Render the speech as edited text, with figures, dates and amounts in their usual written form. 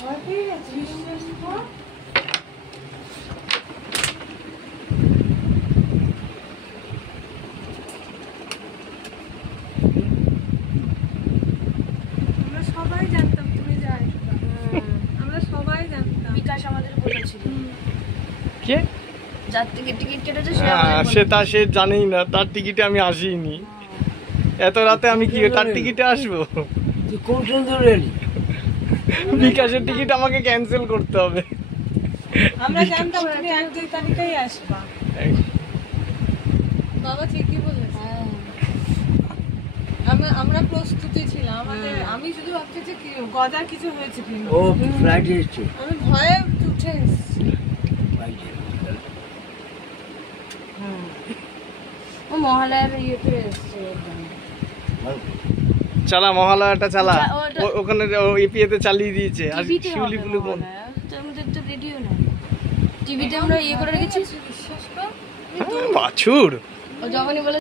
ভয় পেয়ে গেছিস আমরা সবাই জানতাম তুমি যে আসবে, আমরা সবাই জানতাম। বিকাশ আমাদের বলেছিল কে যার থেকে টিকিট কেটেছে সে জানেই না তার টিকিটে আমি আসিনি। এত রাতে আমি কি তার টিকিটে আসবো? বিকাশের টিকিট আমাকে ক্যান্সেল করতে হবে। আমরা জানতাম তুমি 1-2 তারিখেই আসবা। বাবা ঠিকই বলেছে। আমরা প্রস্তুতি ছিলাম। আমি শুধু ভাবছি যে কি গজার কিছু হয়েছে কিনা। ও ফ্লাইট এসেছে, আমি ভয়ে উঠে এসেছি। ও মহালয়ার ইয়েতে এসছে। চালা মহালয়াটা চালা, ওখানে এপিএতে চালিয়ে দিয়েছে। আর শিউলি ফুলি কোন আমাদের তো রেডিও না, টিভিতে আমরা ইয়ে করে রেখেছি। বিশ্বাস কর বাছুর ও যখনই বলে